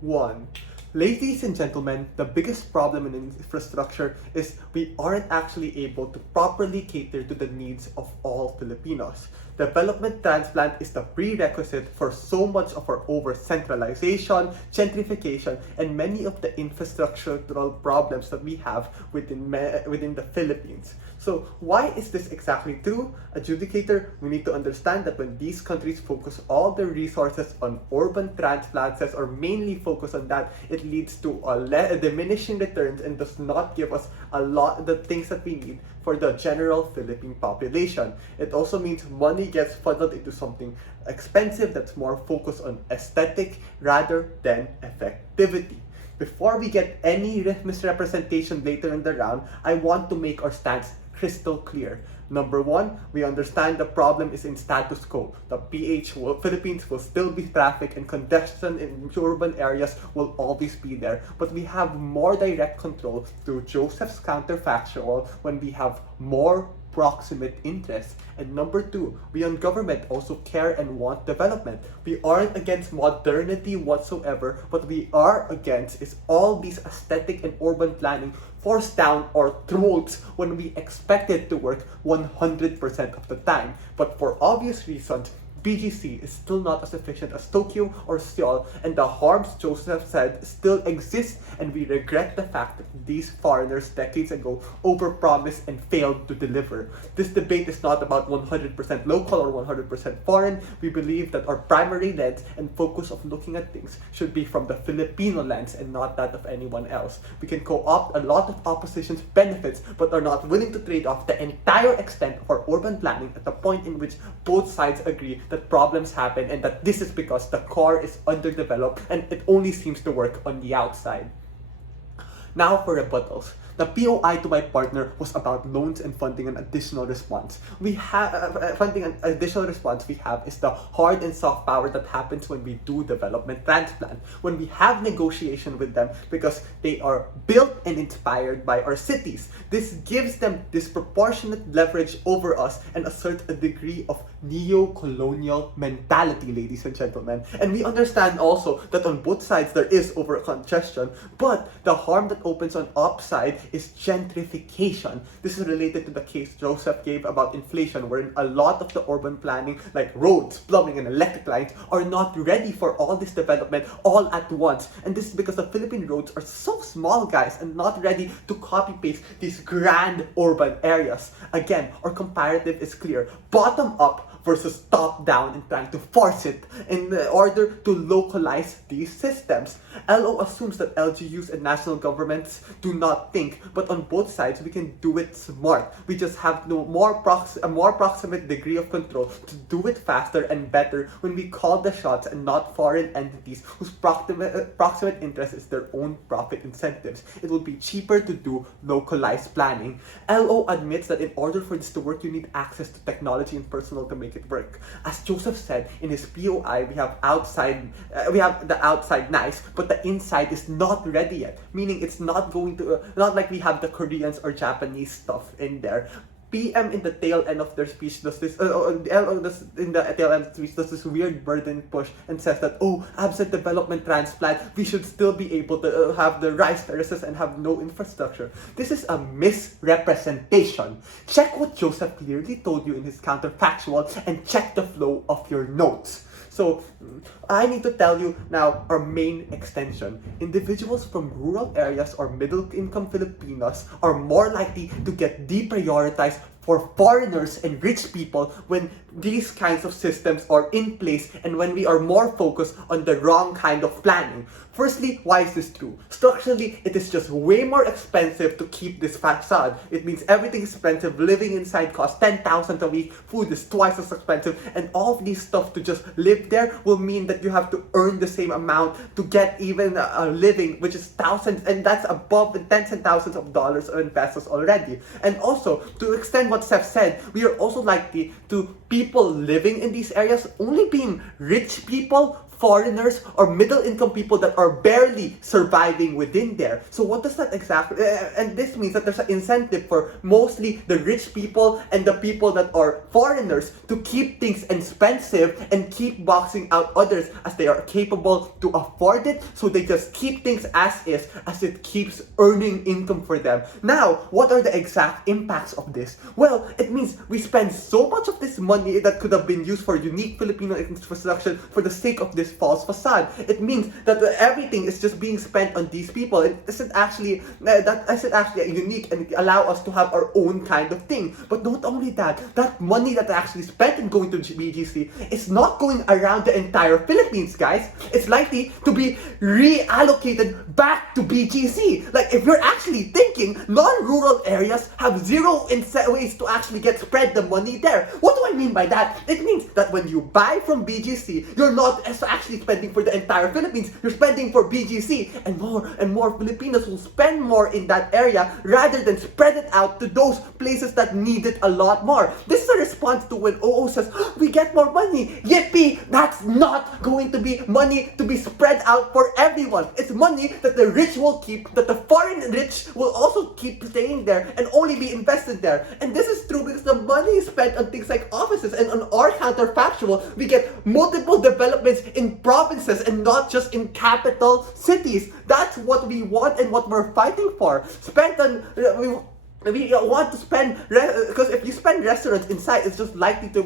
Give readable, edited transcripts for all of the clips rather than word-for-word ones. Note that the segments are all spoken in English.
1. Ladies and gentlemen, the biggest problem in infrastructure is we aren't actually able to properly cater to the needs of all Filipinos. Development transplant is the prerequisite for so much of our over-centralization, gentrification, and many of the infrastructural problems that we have within the Philippines. So why is this exactly true? Adjudicator, we need to understand that when these countries focus all their resources on urban transplants or mainly focus on that, it leads to a diminishing returns and does not give us a lot of the things that we need for the general Philippine population. It also means money gets funneled into something expensive that's more focused on aesthetic rather than effectivity. Before we get any misrepresentation later in the round, I want to make our stance crystal clear. Number 1, we understand the problem is in status quo. The Philippines will still be traffic and congestion in urban areas will always be there. But we have more direct control through Joseph's counterfactual when we have more proximate interests. And number 2, we on government also care and want development. We aren't against modernity whatsoever, but we are against is all these aesthetic and urban planning forced down our throats when we expect it to work 100% of the time. But for obvious reasons, BGC is still not as efficient as Tokyo or Seoul, and the harms Joseph said still exist, and we regret the fact that these foreigners decades ago overpromised and failed to deliver. This debate is not about 100% local or 100% foreign. We believe that our primary lens and focus of looking at things should be from the Filipino lens and not that of anyone else. We can co-opt a lot of opposition's benefits but are not willing to trade off the entire extent of our urban planning at the point in which both sides agree that problems happen and that this is because the core is underdeveloped and it only seems to work on the outside. Now for rebuttals. The POI to my partner was about loans and funding an additional response. We have funding an additional response we have is the hard and soft power that happens when we do development transplant. When we have negotiation with them because they are built and inspired by our cities. This gives them disproportionate leverage over us and asserts a degree of neo-colonial mentality, ladies and gentlemen. And we understand also that on both sides there is over-congestion, but the harm that opens on upside is gentrification. This is related to the case Joseph gave about inflation, wherein a lot of the urban planning like roads, plumbing, and electric lines are not ready for all this development all at once. And this is because the Philippine roads are so small, guys, and not ready to copy-paste these grand urban areas. Again, our comparative is clear. Bottom up versus top down and trying to force it in order to localize these systems. LO assumes that LGUs and national governments do not think, but on both sides we can do it smart. We just have a more proximate degree of control to do it faster and better when we call the shots and not foreign entities whose proximate interest is their own profit incentives. It will be cheaper to do localized planning. LO admits that in order for this to work, you need access to technology and personnel to make it work. As Joseph said in his POI, we have the outside nice, but the inside is not ready yet. Meaning it's not going to not like we have the Koreans or Japanese stuff in there. PM in the tail end of their speech does this, in the tail end of the speech does this weird burden push and says that, absent development transplant, we should still be able to have the rice terraces and have no infrastructure. This is a misrepresentation. Check what Joseph clearly told you in his counterfactual and check the flow of your notes. So, I need to tell you now our main extension. Individuals from rural areas or middle-income Filipinos are more likely to get deprioritized for foreigners and rich people when these kinds of systems are in place and when we are more focused on the wrong kind of planning. Firstly, why is this true? Structurally, it is just way more expensive to keep this facade. It means everything is expensive, living inside costs 10,000 a week, food is twice as expensive, and all of these stuff to just live there will mean that you have to earn the same amount to get even a living, which is thousands, and that's above the tens and thousands of dollars or in pesos already. And also, to extend what Seth said, we are also likely to people living in these areas only being rich people foreigners or middle-income people that are barely surviving within there. So what does that exactly, and this means that there's an incentive for mostly the rich people and the people that are foreigners to keep things expensive and keep boxing out others as they are capable to afford it, so they just keep things as is, as it keeps earning income for them. Now, what are the exact impacts of this? Well, it means we spend so much of this money that could have been used for unique Filipino infrastructure for the sake of this false facade. It means that everything is just being spent on these people. It isn't actually unique and allow us to have our own kind of thing. But not only that, that money that I actually spent in going to BGC is not going around the entire Philippines, guys. It's likely to be reallocated back to BGC. Like, if you're actually thinking, non-rural areas have zero ways to actually get spread the money there. What do I mean by that? It means that when you buy from BGC, you're not actually spending for the entire Philippines, you're spending for BGC, and more Filipinos will spend more in that area rather than spread it out to those places that need it a lot more. This is a response to when OO says, we get more money. Yippee! That's not going to be money to be spread out for everyone. It's money that the rich will keep, that the foreign rich will also keep staying there and only be invested there. And this is true because the money is spent on things like offices, and on our counterfactual, we get multiple developments in provinces and not just in capital cities. That's what we want and what we're fighting for. Spent on we want to spend, because if you spend restaurants inside, it's just likely to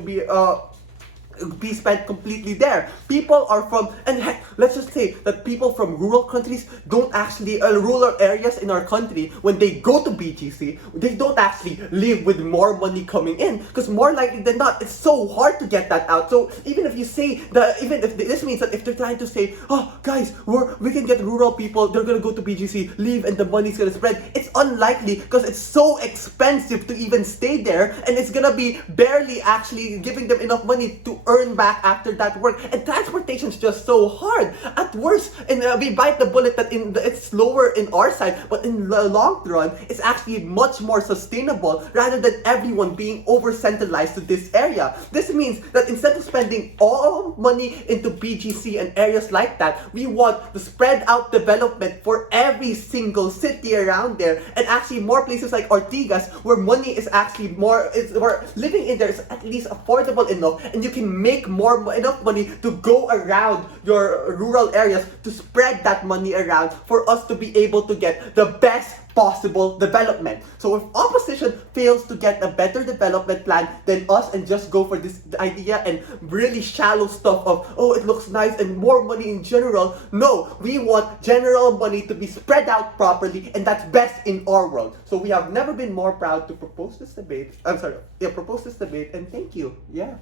be spent completely there. People are from, and heck, let's just say that people from rural countries don't actually, rural areas in our country, when they go to BGC, they don't actually live with more money coming in, because more likely than not, it's so hard to get that out. So even if you say that, even if this means that if they're trying to say, oh guys, we can get rural people, they're gonna go to BGC, leave, and the money's gonna spread, it's unlikely because it's so expensive to even stay there, and it's gonna be barely actually giving them enough money to earn back after that work. And transportation is just so hard. At worst, and we bite the bullet that it's slower in our side, but in the long run, it's actually much more sustainable rather than everyone being over-centralized to this area. This means that instead of spending all money into BGC and areas like that, we want to spread out development for every single city around there, and actually more places like Ortigas where money is actually where living in there is at least affordable enough, and you can make enough money to go around your rural areas, to spread that money around for us to be able to get the best possible development. So if opposition fails to get a better development plan than us and just go for this idea and really shallow stuff of, oh, it looks nice and more money in general, no, we want general money to be spread out properly, and that's best in our world. So we have never been more proud to propose this debate. And thank you. Yeah.